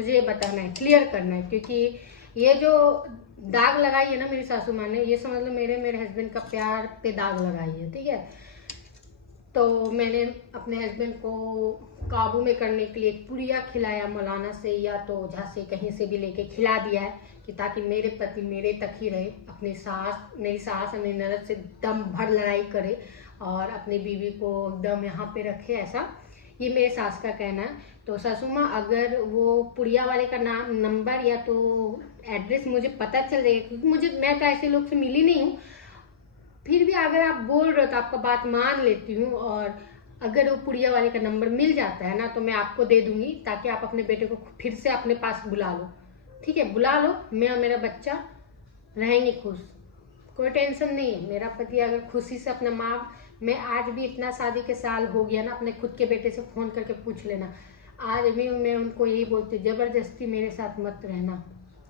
मुझे ये बताना है, क्लियर करना है, क्योंकि ये जो दाग लगाई है ना मेरी सासू माँ ने, ये समझ लो मेरे हस्बैंड का प्यार पे दाग लगाई है, ठीक है। तो मैंने अपने हस्बैंड को काबू में करने के लिए एक पुड़िया खिलाया, मौलाना से या तो ओझा से कहीं से भी लेके खिला दिया है कि ताकि मेरे पति मेरे तक ही रहे, अपनी मेरी सास और मेरी ननद से दम भर लड़ाई करे और अपनी बीवी को दम यहाँ पे रखे, ऐसा ये मेरे सास का कहना है। तो सासू माँ, अगर वो पुड़िया वाले का नाम, नंबर या तो एड्रेस मुझे पता चल जाएगा, क्योंकि मैं तो ऐसे लोग से मिली नहीं हूँ, फिर भी अगर आप बोल रहे हो तो आपका बात मान लेती हूँ। और अगर वो पुड़िया वाले का नंबर मिल जाता है ना तो मैं आपको दे दूंगी, ताकि आप अपने बेटे को फिर से अपने पास बुला लो, ठीक है। बुला लो, मैं और मेरा बच्चा रहेंगे खुश, कोई टेंशन नहीं है। मेरा पति अगर खुशी से अपना माँ, मैं आज भी इतना शादी के साल हो गया ना, अपने खुद के बेटे से फोन करके पूछ लेना, आज भी मैं उनको यही बोलती हूँ, जबरदस्ती मेरे साथ मत रहना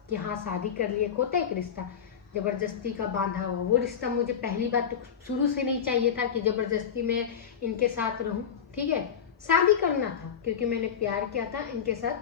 कि हाँ शादी कर लिए, होता है एक रिश्ता जबरदस्ती का बांधा हुआ, वो रिश्ता मुझे पहली बात तो शुरू से नहीं चाहिए था कि जबरदस्ती मैं इनके साथ रहूं, ठीक है। शादी करना था क्योंकि मैंने प्यार किया था इनके साथ,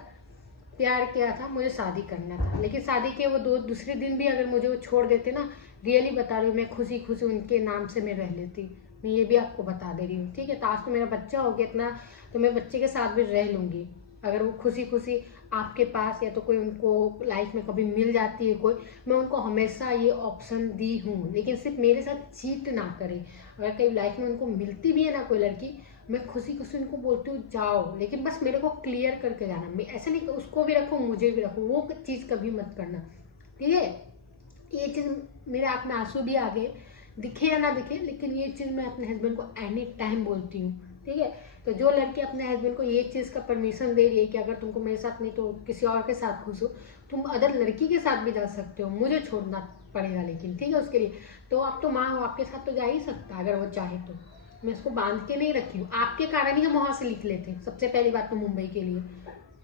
प्यार किया था, मुझे शादी करना था। लेकिन शादी के वो दूसरे दिन भी अगर मुझे वो छोड़ देते ना, रियली बता रही हूँ, मैं खुशी खुशी उनके नाम से मैं रह लेती, मैं ये भी आपको बता दे रही हूँ, ठीक है। तो आज तो मेरा बच्चा हो गया इतना, तो मैं बच्चे के साथ भी रह लूंगी। अगर वो खुशी खुशी आपके पास या तो कोई उनको लाइफ में कभी मिल जाती है कोई, मैं उनको हमेशा ये ऑप्शन दी हूँ, लेकिन सिर्फ मेरे साथ चीट ना करे। अगर कहीं लाइफ में उनको मिलती भी है ना कोई लड़की, मैं खुशी खुशी उनको बोलती हूँ जाओ, लेकिन बस मेरे को क्लियर करके जाना, मैं ऐसे नहीं कि उसको भी रखूँ मुझे भी रखूँ, वो चीज़ कभी मत करना, ठीक है। ये चीज़, मेरे आँख में आंसू भी आ गए, दिखे या ना दिखे, लेकिन ये चीज़ मैं अपने हस्बैंड को एनी टाइम बोलती हूँ, ठीक है। तो जो लड़की अपने हस्बैंड को ये चीज़ का परमिशन दे रही है कि अगर तुमको मेरे साथ नहीं तो किसी और के साथ खुश हो, तुम अदर लड़की के साथ भी जा सकते हो, मुझे छोड़ना पड़ेगा लेकिन, ठीक है, उसके लिए। तो आप तो माँ हो, आपके साथ तो जा ही सकता है अगर वो चाहे तो। मैं इसको बांध के नहीं रखी हूँ, आपके कारण ही हम वहाँ से निकले थे, सबसे पहली बात तो मुंबई के लिए,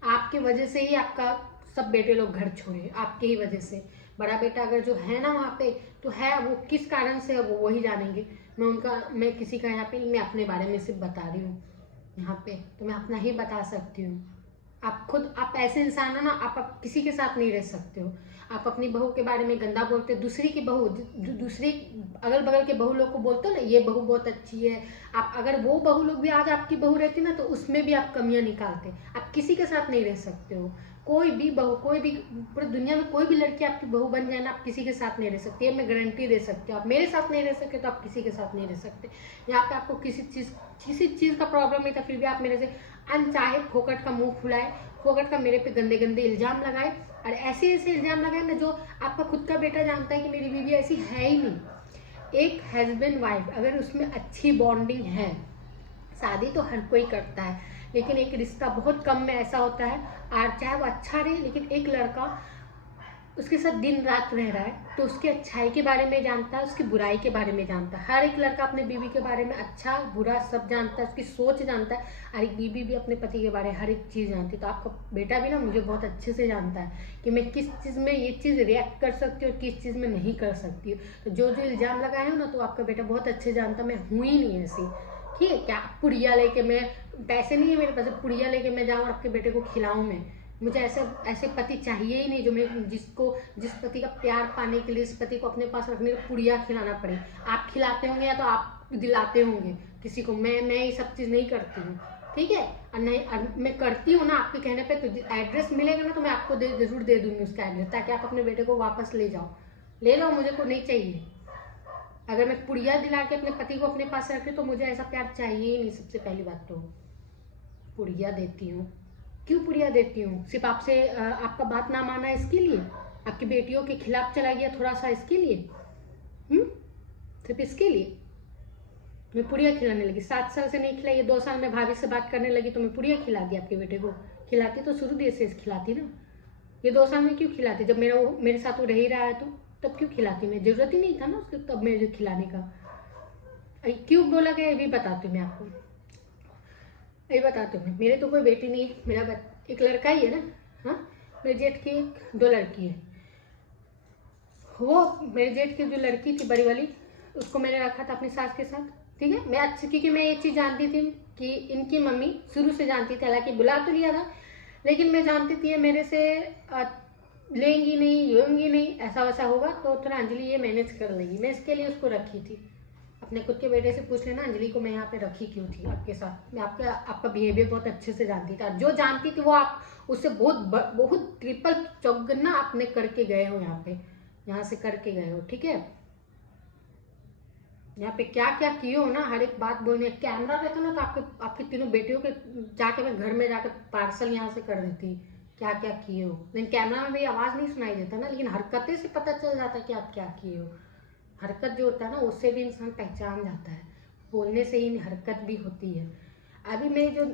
आपकी वजह से ही आपका सब बेटे लोग घर छोड़े, आपके ही वजह से। बड़ा बेटा अगर जो है ना वहाँ पे, तो है वो किस कारण से है वो वही जानेंगे। मैं किसी का यहाँ पे, मैं अपने बारे में सिर्फ बता रही हूँ यहाँ पे, तो मैं अपना ही बता सकती हूँ। आप खुद, आप ऐसे इंसान हो ना, आप किसी के साथ नहीं रह सकते हो। आप अपनी बहू के बारे में गंदा बोलते हो, दूसरी की बहू, दूसरी अगल बगल के बहू लोग को बोलते हो ना, ये बहू बहुत अच्छी है। आप अगर वो बहू लोग भी आज आपकी बहू रहती ना, तो उसमें भी आप कमियां निकालते। आप किसी के साथ नहीं रह सकते हो, कोई भी बहू, कोई भी पूरी दुनिया में कोई भी लड़की आपकी बहू बन जाए ना, आप किसी के साथ नहीं रह सकती है, मैं गारंटी दे सकती हूँ। आप मेरे साथ नहीं रह सकते तो आप किसी के साथ नहीं रह सकते। यहाँ पे आपको किसी चीज़ का प्रॉब्लम नहीं था, फिर भी आप मेरे से अनचाहे फोकट का मुंह फुलाए, फोकट का मेरे पे गंदे गंदे इल्जाम लगाए, और ऐसे ऐसे इल्जाम लगाए ना जो आपका खुद का बेटा जानता है कि मेरी बीवी ऐसी है ही नहीं। एक हस्बैंड वाइफ अगर उसमें अच्छी बॉन्डिंग है, शादी तो हर कोई करता है, लेकिन एक रिश्ता बहुत कम में ऐसा होता है, और चाहे वो अच्छा रहे, लेकिन एक लड़का उसके साथ दिन रात रह रहा है तो उसकी अच्छाई के बारे में जानता है, उसकी बुराई के बारे में जानता है। हर एक लड़का अपने बीवी के बारे में अच्छा बुरा सब जानता है, उसकी सोच जानता है, और एक बीवी भी अपने पति के बारे में हर एक चीज़ जानती है। तो आपका बेटा भी ना मुझे बहुत अच्छे से जानता है कि मैं किस चीज़ में ये चीज़ रिएक्ट कर सकती हूँ और किस चीज़ में नहीं कर सकती हूँ। तो जो जो इल्ज़ाम लगाए हो ना, तो आपका बेटा बहुत अच्छे जानता, मैं हूँ ही नहीं ऐसी, ठीक है। क्या पुड़िया लेके मैं, पैसे नहीं है मेरे पास पुड़िया लेके मैं जाऊँ और आपके बेटे को खिलाऊँ मैं? मुझे ऐसे पति चाहिए ही नहीं जो मैं जिस पति का प्यार पाने के लिए, इस पति को अपने पास रखने के लिए पुड़िया खिलाना पड़े। आप खिलाते होंगे या तो आप दिलाते होंगे किसी को, मैं ये सब चीज़ नहीं करती हूँ, ठीक है। और नहीं, और मैं करती हूँ ना आपके कहने पे, तो एड्रेस मिलेगा ना तो मैं आपको जरूर दे दूंगी उसका एड्रेस, ताकि आप अपने बेटे को वापस ले जाओ, ले लो, मुझे को नहीं चाहिए। अगर मैं पुड़िया दिला के अपने पति को अपने पास रखती तो मुझे ऐसा प्यार चाहिए ही नहीं। सबसे पहली बात तो पुड़िया देती हूँ, क्यों पुड़िया देती हूँ? सिर्फ आपसे आपका बात ना माना इसके लिए, आपकी बेटियों के खिलाफ चला गया थोड़ा सा इसके लिए, सिर्फ इसके लिए मैं पुड़िया खिलाने लगी? 7 साल से नहीं खिलाई, 2 साल में भाभी से बात करने लगी तो मैं पुड़िया खिला दी आपके बेटे को। खिलाती तो शुरू देर से खिलाती ना, ये 2 साल में क्यों खिलाती? जब मेरे साथ वो रह ही रहा है तो तब क्यों खिलाती? मैं, जरूरत ही नहीं था ना उसके तब मेरे खिलाने का। क्यों बोला गया ये भी बताती हूँ मैं आपको, ये बताती हूँ। मेरे तो कोई बेटी नहीं है, मेरा एक लड़का ही है ना। हाँ, मेरे जेठ की 2 लड़की है। वो मेरे जेठ की जो लड़की थी बड़ी वाली, उसको मैंने रखा था अपनी सास के साथ, ठीक है। क्योंकि मैं ये चीज़ जानती थी कि इनकी मम्मी शुरू से जानती थी, हालांकि बुला तो लिया था, लेकिन मैं जानती थी ये मेरे से लेंगी नहीं, योंगी नहीं, ऐसा वैसा होगा तो थोड़ा अंजलि ये मैनेज कर लेगी। मैं इसके लिए उसको रखी थी। अपने खुद के बेटे से पूछ लेना अंजलि को मैं यहाँ पे रखी क्यों थी आपके साथ। मैं आपका बिहेवियर बहुत अच्छे से जानती था। जो जानती थी वो आप उससे बहुत ट्रिपल चौगुना आपने करके गए हो। यहाँ से करके गए हो, ठीक है। यहाँ पे क्या क्या किए हो ना, हर एक बात बोलने। कैमरा रहता ना तो आपके तीनों बेटियों के जाके मैं घर में जाके पार्सल यहाँ से कर देती, क्या क्या किए हो। लेकिन कैमरा में भी आवाज़ नहीं सुनाई देता ना, लेकिन हरकतें से पता चल जाता है कि आप क्या किए हो। हरकत जो होता है ना उससे भी इंसान पहचान जाता है, बोलने से ही हरकत भी होती है। अभी मैं जो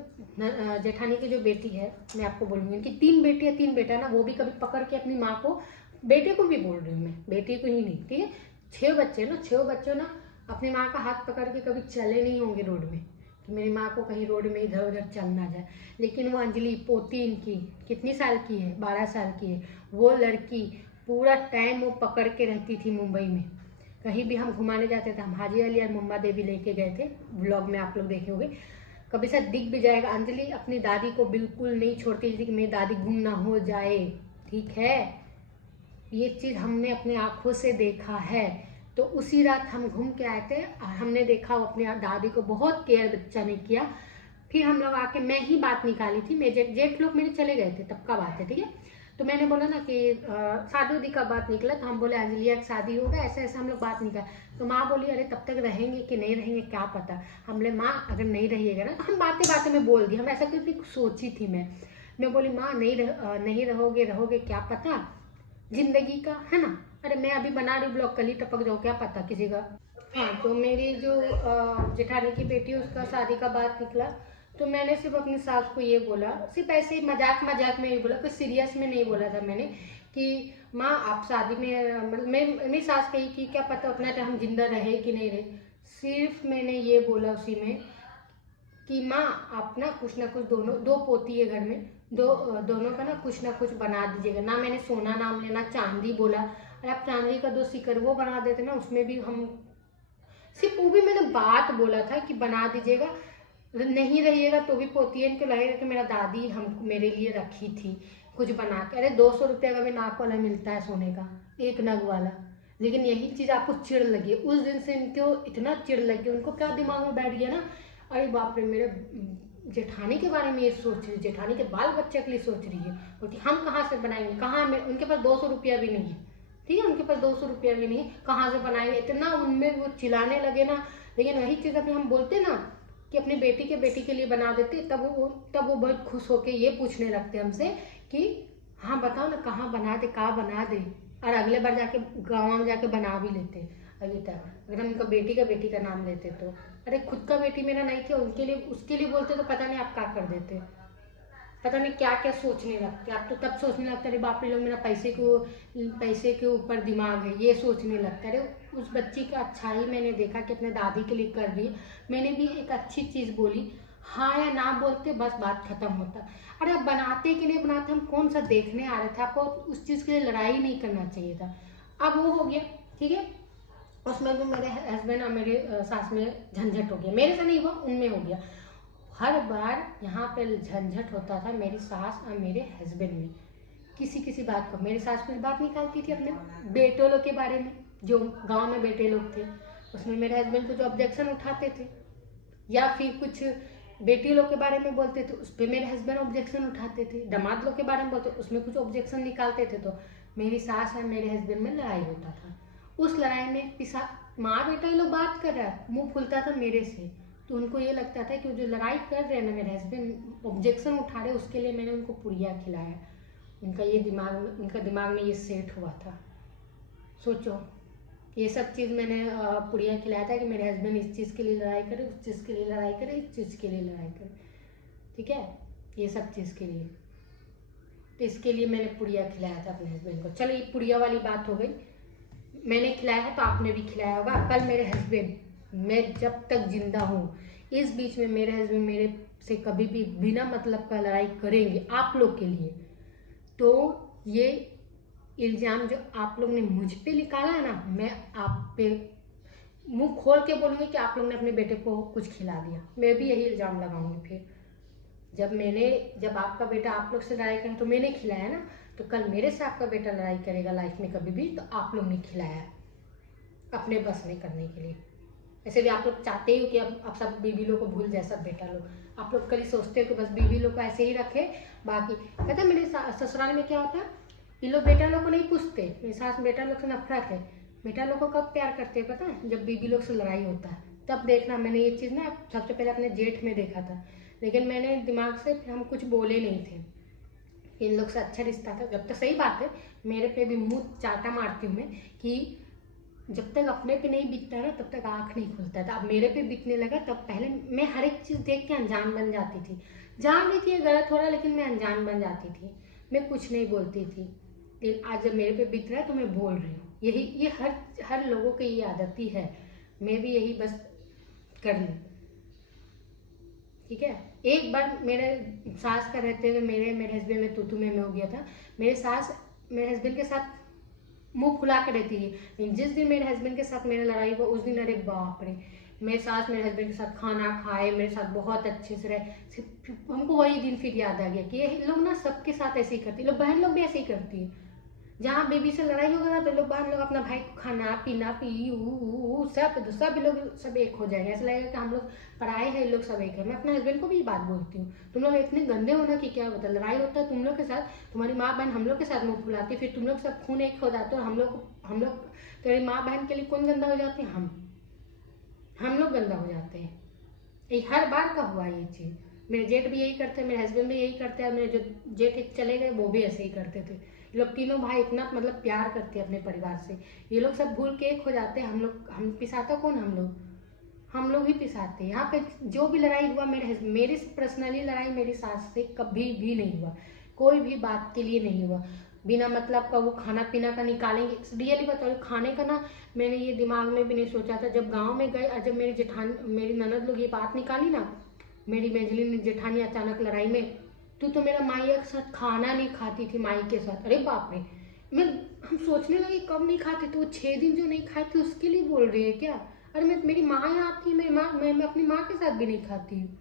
जेठानी की जो बेटी है, मैं आपको बोलूँगी उनकी 3 बेटी है 3 बेटा ना, वो भी कभी पकड़ के अपनी माँ को, बेटे को भी बोल रही हूँ मैं, बेटी को ही नहीं, ठीक है। 6 बच्चे ना, 6 बच्चों ना अपनी माँ का हाथ पकड़ के कभी चले नहीं होंगे रोड में, कि मेरी माँ को कहीं रोड में इधर उधर चलना जाए। लेकिन वो अंजलि पोती इनकी कितनी साल की है, 12 साल की है। वो लड़की पूरा टाइम वो पकड़ के रहती थी मुंबई में। कहीं भी हम घुमाने जाते थे, हम हाजी अली और मुंबा देवी लेके गए थे, व्लॉग में आप लोग देखे होंगे। कभी से दिख भी जाएगा, अंजलि अपनी दादी को बिल्कुल नहीं छोड़ती थी कि मेरी दादी गुम ना हो जाए, ठीक है। ये चीज़ हमने अपने आँखों से देखा है। तो उसी रात हम घूम के आए थे और हमने देखा वो अपनी दादी को बहुत केयर बच्चा ने किया। फिर हम लोग आके, मैं ही बात निकाली थी, मेरे जेठ लोग मेरे चले गए थे, तब का बात है, ठीक है। तो मैंने बोला ना कि शादी उदी का बात निकला, तो हम बोले अंजलिया की शादी होगा, ऐसे ऐसे हम लोग बात निकाल। तो माँ बोली अरे तब तक रहेंगे कि नहीं रहेंगे क्या पता। हम बोले माँ अगर नहीं रहिएगा ना, तो हम बातें बातें में बोल दी, हम ऐसा कुछ सोची थी। मैं बोली माँ नहीं रहोगे क्या पता, जिंदगी का है ना। अरे मैं अभी बना रही ब्लॉग, कल ही टपक जाओ क्या पता किसी का। हाँ, तो मेरी जो जेठानी की बेटी उसका शादी का बात निकला, तो मैंने सिर्फ अपनी सास को ये बोला, सिर्फ ऐसे ही मजाक मजाक में ही बोला, कुछ सीरियस में नहीं बोला था मैंने कि माँ आप शादी में, मतलब मैं, मेरी सास कही कि क्या पता उतना टाइम हम जिंदा रहे कि नहीं रहे। सिर्फ मैंने ये बोला उसी में कि माँ आप ना कुछ दो पोती है घर में, दोनों का ना कुछ बना दीजिएगा ना। मैंने सोना नाम लेना, चांदी बोला, अरे आप चांदी का 2 सिक्कर वो बना देते ना, उसमें भी हम, सिर्फ वो भी मैंने बात बोला था कि बना दीजिएगा, नहीं रहिएगा तो भी पोती है इनको लगेगा कि मेरा दादी हम मेरे लिए रखी थी कुछ बना के। अरे 200 रुपये का भी नाक वाला मिलता है सोने का, 1 नग वाला। लेकिन यही चीज़ आपको चिढ़ लगी, उस दिन से इनको इतना चिढ़ लगी, उनको क्या दिमाग में बैठ गया ना, अरे बाप रे मेरे जेठानी के बारे में ये सोच रही, जेठानी के बाल बच्चे के लिए सोच रही है। बोलती हम कहाँ से बनाएंगे, कहाँ में, उनके पास 200 रुपया भी नहीं है, ठीक है, उनके पास 200 रुपया भी नहीं है, कहाँ से बनाएंगे। इतना उनमें वो चिल्लाने लगे ना। लेकिन वही चीज़ अभी हम बोलते ना कि अपनी बेटी के लिए बना देते, तब वो बहुत खुश होके ये पूछने लगते हमसे कि हाँ बताओ ना कहाँ बना दे, कहाँ बना दे। और अगले बार जाके गाँव में जाके बना भी लेते अभी तक, अगर हम उनका बेटी का नाम लेते तो। अरे खुद का बेटी मेरा नहीं था, उसके लिए बोलते तो पता नहीं आप क्या कर देते, पता नहीं क्या क्या सोचने लगते आप। तो तब सोचने लगता अरे बाप रे लोग मेरा पैसे के ऊपर दिमाग है, ये सोचने लगता है। अरे उस बच्ची का अच्छाई मैंने देखा कि अपने दादी के लिए कर रही है, मैंने भी एक अच्छी चीज़ बोली, हाँ या ना बोलते बस बात खत्म होता। अरे अब बनाते कि नहीं बनाते, हम कौन सा देखने आ रहे थे, आपको उस चीज़ के लिए लड़ाई नहीं करना चाहिए था। अब वो हो गया, ठीक है। उसमें भी मेरे हस्बैंड और मेरे सास में झंझट हो गया, मेरे से नहीं हुआ उनमें हो गया। हर बार यहाँ पे झंझट होता था मेरी सास और मेरे हस्बैंड में, किसी बात को। मेरी सास कुछ बात निकालती थी अपने बेटों लोग के बारे में, जो गांव में बेटे लोग थे, उसमें मेरे हस्बैंड कुछ ऑब्जेक्शन उठाते थे, या फिर कुछ बेटी लोग के बारे में बोलते थे, उस पर मेरे हस्बैंड ऑब्जेक्शन उठाते थे, दामाद लोग के बारे में बोलते उसमें कुछ ऑब्जेक्शन निकालते थे। तो मेरी सास और मेरे हस्बैंड में लड़ाई होता था। उस लड़ाई में माँ बेटा ये लोग बात कर रहा है, मुंह खुलता था मेरे से। तो उनको ये लगता था कि जो लड़ाई कर रहे हैं ना मेरे हस्बैंड, ऑब्जेक्शन उठा रहे, उसके लिए मैंने उनको पुड़िया खिलाया। उनका दिमाग में ये सेट हुआ था। सोचो, ये सब चीज़ मैंने पुड़िया खिलाया था कि मेरे हस्बैंड इस चीज़ के लिए लड़ाई करे, उस चीज़ के लिए लड़ाई करे, इस चीज़ के लिए लड़ाई करे, ठीक है, ये सब चीज़ के लिए। तो इसके लिए मैंने पुड़िया खिलाया था अपने हस्बैंड को। चलो ये पुड़िया वाली बात हो गई, मैंने खिलाया है तो आपने भी खिलाया होगा। कल मेरे हस्बैंड, मैं जब तक जिंदा हूँ, इस बीच में मेरे हस्बैंड मेरे से कभी भी बिना मतलब का लड़ाई करेंगे आप लोग के लिए, तो ये इल्ज़ाम जो आप लोग ने मुझ पे निकाला है ना, मैं आप पे मुंह खोल के बोलूँगी कि आप लोग ने अपने बेटे को कुछ खिला दिया, मैं भी यही इल्ज़ाम लगाऊंगी फिर। जब आपका बेटा आप लोग से लड़ाई करे तो मैंने खिलाया ना, तो कल मेरे से आपका बेटा लड़ाई करेगा लाइफ में कभी भी, तो आप लोग ने खिलाया अपने बस में करने के लिए। ऐसे भी आप लोग चाहते हो कि अब आप सब बीवी लोग को भूल जाए, सब बेटा लोग। आप लोग कल सोचते हो कि बस बीवी लोग को ऐसे ही रखे। बाकी पता है मेरे ससुराल में क्या होता है, ये लोग बेटा लोग को नहीं पूछते, मेरी सास बेटा लोग से नफरत है। बेटा लोग को कब प्यार करते हैं पता है, जब बीवी लोग से लड़ाई होता है तब देखना। मैंने ये चीज़ ना सबसे पहले अपने जेठ में देखा था, लेकिन मैंने दिमाग से हम कुछ बोले नहीं थे। इन लोग से अच्छा रिश्ता था जब तक, सही बात है, मेरे पे भी मुंह चाटा मारती हूँ मैं कि जब तक अपने पे नहीं बीतता ना तब तक आँख नहीं खुलता था। अब मेरे पे बीतने लगा, तब पहले मैं हर एक चीज़ देख के अनजान बन जाती थी। जान रही थी गलत हो रहा, लेकिन मैं अनजान बन जाती थी, मैं कुछ नहीं बोलती थी। लेकिन आज जब मेरे पे बीत रहा है तो मैं बोल रही हूँ। ये हर लोगों की ये आदत ही है, मैं भी यही बस कर लूँ। ठीक है, एक बार मेरे सास का रहते हुए मेरे हस्बैंड में तू में हो गया था। मेरे सास मेरे हस्बैंड के साथ मुंह फुला के रहती है। जिस दिन मेरे हस्बैंड के साथ मेरा लड़ाई हुआ उस दिन अरे बाप रे, मेरे सास मेरे हस्बैंड के साथ खाना खाए, मेरे साथ बहुत अच्छे से रहे। हमको वही दिन फिर याद आ गया कि ये लोग ना सबके साथ ऐसे ही करती है, लोग बहन लोग भी ऐसे ही करती है। जहाँ बेबी से लड़ाई होगा ना तो लोग बहन लोग अपना भाई को खाना पीना पी सब लोग सब एक हो जाएंगे। ऐसा लगेगा कि हम लोग पराए हैं, लोग सब एक है। मैं अपने हस्बैंड को भी ये बात बोलती हूँ, तुम लोग इतने गंदे हो ना कि क्या होता है, लड़ाई होता है तुम लोग के साथ, तुम्हारी माँ बहन हम लोग के साथ मुंह फुलाती है, फिर तुम लोग सब खून एक हो जाते हो। हम लोग तेरी माँ बहन के लिए कौन गंदा हो जाते हैं, हम लोग गंदा हो जाते हैं। ये हर बार का हुआ ये चीज़। मेरे जेठ भी यही करते हैं, मेरे हस्बैंड भी यही करते हैं, मेरे जो जेठ चले गए वो भी ऐसे ही करते थे। ये लोग तीनों भाई इतना मतलब प्यार करते हैं अपने परिवार से, ये लोग सब भूल के एक हो जाते हैं। हम पिसाता कौन, हम लोग ही पिसाते हैं। यहाँ पे जो भी लड़ाई हुआ मेरी पर्सनली लड़ाई मेरी सास से कभी भी नहीं हुआ, कोई भी बात के लिए नहीं हुआ। बिना मतलब का वो खाना पीना का निकालेंगे, रियली बता रही खाने का ना, मैंने ये दिमाग में भी नहीं सोचा था। जब गांव में गए और जब मेरी ननद लोग ये बात निकाली ना, मेरी मेजली जेठानी अचानक लड़ाई में, तू तो मेरा माई के साथ खाना नहीं खाती थी माई के साथ। अरे बाप रे, हम सोचने लगे कब नहीं खाते, तो वो 6 दिन जो नहीं खाए थे उसके लिए बोल रही है क्या। अरे मेरी माँ यहाँ आती है, मैं अपनी माँ के साथ भी नहीं खाती हूँ।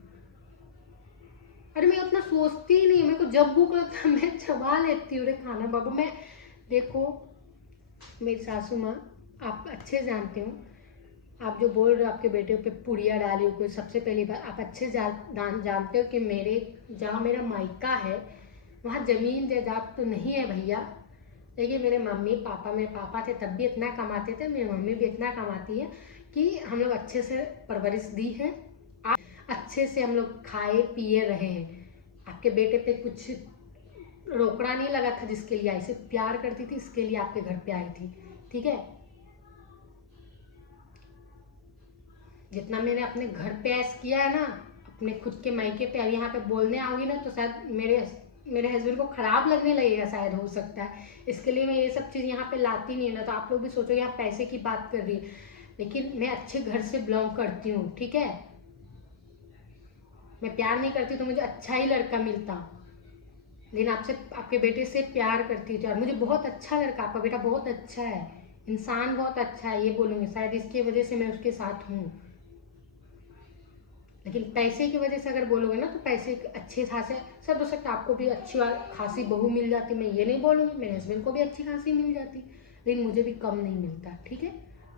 अरे मैं उतना सोचती ही नहीं, मेरे को जब भूख लगता है मैं चबा लेती हूँ रे खाना बाबू। मैं देखो मेरी सासू माँ, आप अच्छे जानते हो, आप जो बोल रहे हो आपके बेटे पे पुड़िया डाली हो कोई, सबसे पहली बात आप अच्छे जानते हो कि जहाँ मेरा मायका है वहाँ जमीन जायदाद तो नहीं है भैया। लेकिन मेरे पापा थे तब भी इतना कमाते थे, मेरी मम्मी भी इतना कमाती है कि हम लोग अच्छे से परवरिश दी है, अच्छे से हम लोग खाए पिए रहे हैं। आपके बेटे पे कुछ रोकड़ा नहीं लगा था जिसके लिए आई, सिर्फ प्यार करती थी इसके लिए आपके घर पे आई थी। ठीक है, जितना मैंने अपने घर पे ऐश किया है ना, अपने खुद के मायके पे, अब यहाँ पे बोलने आऊंगी ना तो शायद मेरे हस्बैंड को खराब लगने लगेगा, शायद हो सकता है। इसके लिए मैं ये सब चीज़ यहाँ पे लाती नहीं है ना, तो आप लोग भी सोचोगे यहाँ पैसे की बात कर रही है, लेकिन मैं अच्छे घर से बिलोंग करती हूँ। ठीक है, मैं प्यार नहीं करती तो मुझे अच्छा ही लड़का मिलता, लेकिन आपके बेटे से प्यार करती थी और मुझे बहुत अच्छा लड़का, आपका बेटा बहुत अच्छा है, इंसान बहुत अच्छा है, ये बोलूँगी शायद इसकी वजह से मैं उसके साथ हूँ। लेकिन पैसे की वजह से अगर बोलोगे ना तो पैसे अच्छे खासे सब हो सकता, आपको भी अच्छी खासी बहू मिल जाती, मैं ये नहीं बोलूँगी, मेरे हस्बैंड को भी अच्छी खासी मिल जाती, लेकिन मुझे भी कम नहीं मिलता। ठीक है,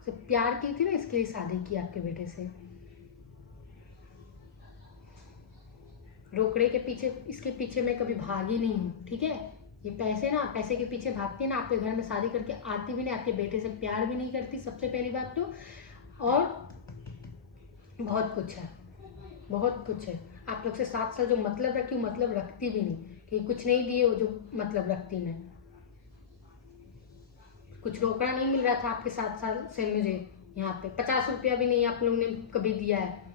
सब प्यार की थी ना, इसके लिए शादी की आपके बेटे से। रोकड़े के पीछे, इसके पीछे मैं कभी भागी नहीं हूँ। ठीक है, ये पैसे के पीछे भागती है ना, आपके घर में शादी करके आती भी नहीं, आपके बेटे से प्यार भी नहीं करती सबसे पहली बात तो, और बहुत कुछ है, बहुत कुछ है। आप लोग से 7 साल जो मतलब रखी हूँ, मतलब रखती भी नहीं, कि कुछ नहीं दिए वो जो मतलब रखती मैं। कुछ रोकड़ा नहीं मिल रहा था आपके 7 साल से मुझे, यहाँ पे 50 रुपया भी नहीं आप लोग ने कभी दिया है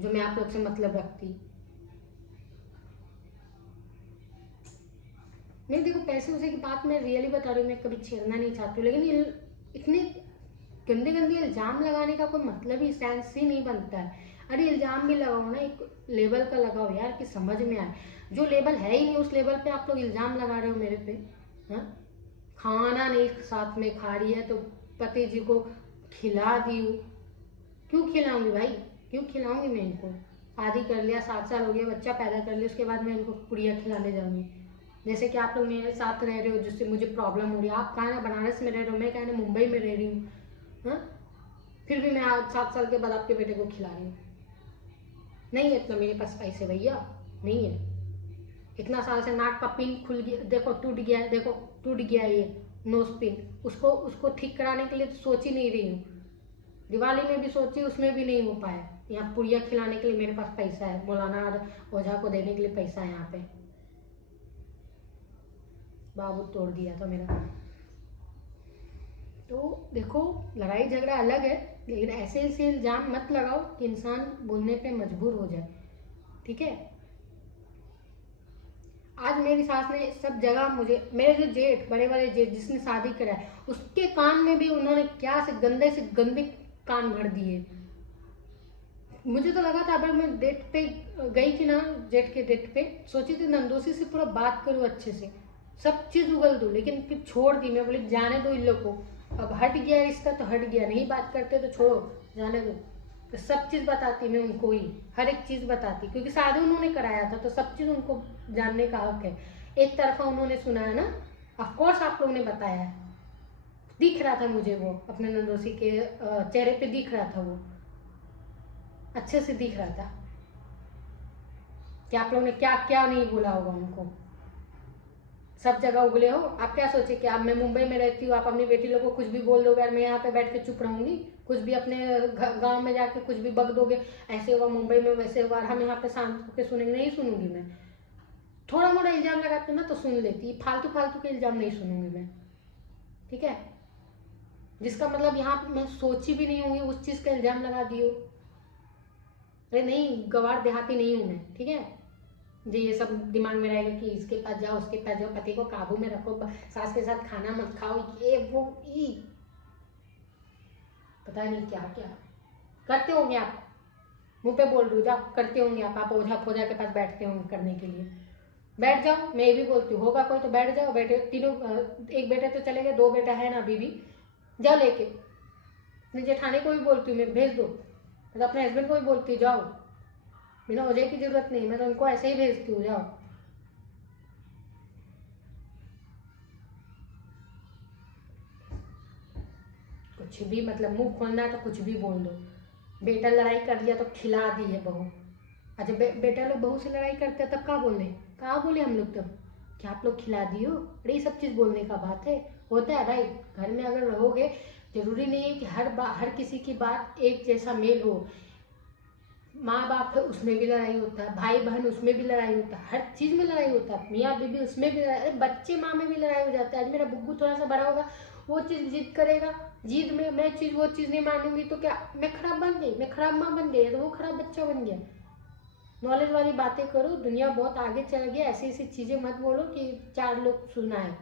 जो मैं आप लोग से मतलब रखती। नहीं देखो, पैसे वैसे की बात मैं रियली बता रही हूँ, मैं कभी छेड़ना नहीं चाहती हूँ, लेकिन ये इतने गंदे गंदे इल्जाम लगाने का कोई मतलब ही सेंस ही नहीं बनता है। अरे इल्जाम भी लगाओ ना, एक लेवल का लगाओ यार कि समझ में आए। जो लेवल है ही नहीं उस लेवल पे आप लोग इल्जाम लगा रहे हो मेरे पे। हाँ, खाना नहीं साथ में खा रही है तो पति जी को खिला दी हूँ, क्यों खिलाऊंगी भाई, क्यों खिलाऊंगी मैं इनको। शादी कर लिया, 7 साल हो गया, बच्चा पैदा कर लिया, उसके बाद मैं इनको पुड़िया खिलाने जाऊंगी? जैसे कि आप लोग मेरे साथ रह रहे हो जिससे मुझे प्रॉब्लम हो रही है। आप कहाँ ना बनारस में रह रहे हो, मैं कहाँ ना मुंबई में रह रही हूँ, हाँ? फिर भी मैं आज 7 साल के बाद आपके बेटे को खिला रही हूँ। नहीं है इतना मेरे पास पैसे भैया, नहीं है। इतना साल से नाक का पिन खुल गया, देखो टूट गया है, देखो टूट गया है ये नोज पिन, उसको उसको ठीक कराने के लिए तो सोच ही नहीं रही हूँ। दिवाली में भी सोची, उसमें भी नहीं हो पाया। यहाँ पुड़िया खिलाने के लिए मेरे पास पैसा है, मौलाना ओझा को देने के लिए पैसा है यहाँ पे। बाबू तोड़ दिया था मेरा। तो देखो, लड़ाई झगड़ा अलग है, लेकिन ऐसे ऐसे इल्जाम मत लगाओ कि इंसान बोलने पे मजबूर हो जाए, ठीक है? आज मेरी सास ने सब जगह मुझे, मेरे जो जेठ, बड़े वाले जेठ जिसने शादी करा है, उसके कान में भी उन्होंने क्या से गंदे कान भर दिए। मुझे तो लगा था, अगर मैं डेट पे गई थी ना, जेठ के डेट पे सोची थी नंदोसी से पूरा बात करूँ अच्छे से, सब चीज उगल दूं, लेकिन फिर छोड़ दी। मैं बोली जाने दो इन लोग को, अब हट गया रिश्ता तो हट गया, नहीं बात करते तो छोड़ो, जाने दो। तो सब चीज बताती मैं उनको ही, हर एक चीज बताती, क्योंकि शादी उन्होंने कराया था तो सब चीज उनको जानने का हक है। एक तरफा उन्होंने सुना है ना, ऑफकोर्स आप लोगों ने बताया है। दिख रहा था मुझे वो, अपने नंदोसी के चेहरे पे दिख रहा था, वो अच्छे से दिख रहा था कि आप लोगों ने क्या क्या नहीं बोला होगा उनको। सब जगह उगले हो। आप क्या सोचे कि अब मैं मुंबई में रहती हूँ, आप अपनी बेटी लोग को कुछ भी बोल दोगे और मैं यहाँ पे बैठ के चुप रहूंगी? कुछ भी अपने गांव में जाके कुछ भी बक दोगे, ऐसे हुआ मुंबई में, वैसे हुआ, हम यहाँ पे शांत होकर सुनेंगे? नहीं सुनूंगी मैं। थोड़ा मोड़ा इल्जाम लगाते ना तो सुन लेती, फालतू फालतू के इल्जाम नहीं सुनूंगी मैं, ठीक है? जिसका मतलब यहाँ मैं सोची भी नहीं होंगी उस चीज का इल्जाम लगा दियो। अरे नहीं, गवार देहाती नहीं हूं मैं, ठीक है? जो ये सब दिमाग में रहेगा कि इसके पास जाओ, उसके पास जाओ, पति को काबू में रखो, सास के साथ खाना मत खाओ, ये वो ई पता नहीं क्या क्या करते होंगे आप। मुंह पे बोल रही हूँ, जाओ करते होंगे आप ओझा फोझा के पास बैठते होंगे करने के लिए। बैठ जाओ, मैं ये भी बोलती हूँ, होगा कोई तो बैठ जाओ, बेटे तीनों, एक बेटे तो चले गए, 2 बेटा है ना अभी भी, जाओ लेके। अपने जेठानी को भी बोलती हूँ मैं, भेज दो। तो अपने हस्बैंड को भी बोलती हूँ, जाओ, बिना वजह की जरूरत नहीं, मैं तो उनको ऐसे ही भेजती हूँ, जाओ। कुछ भी मतलब मुंह खोलना है तो कुछ भी बोल दो। बेटा लड़ाई कर लिया तो खिला दी है बहू। अच्छा बेटा लोग बहू से लड़ाई करते हैं तब क्या बोले, कहाँ बोले हम लोग तब? क्या आप लोग खिला दियो? अरे ये सब चीज बोलने का बात है, होता है भाई। घर में अगर रहोगे, जरूरी नहीं है कि हर किसी की बात एक जैसा मेल हो। माँ बाप है उसमें भी लड़ाई होता है, भाई बहन उसमें भी लड़ाई होता है, हर चीज में लड़ाई होता है, मियाँ बीबी उसमें भी लड़ाई, बच्चे माँ में भी लड़ाई हो जाता है। आज मेरा बुग्गू थोड़ा सा बड़ा होगा, वो चीज जिद करेगा, जिद में मैं चीज वो चीज नहीं मानूंगी तो क्या मैं खराब बन गई? मैं खराब माँ बन गई तो वो खराब बच्चा बन गया? नॉलेज वाली बातें करो, दुनिया बहुत आगे चल गया, ऐसी ऐसी चीजें मत बोलो कि 4 लोग सुनाए।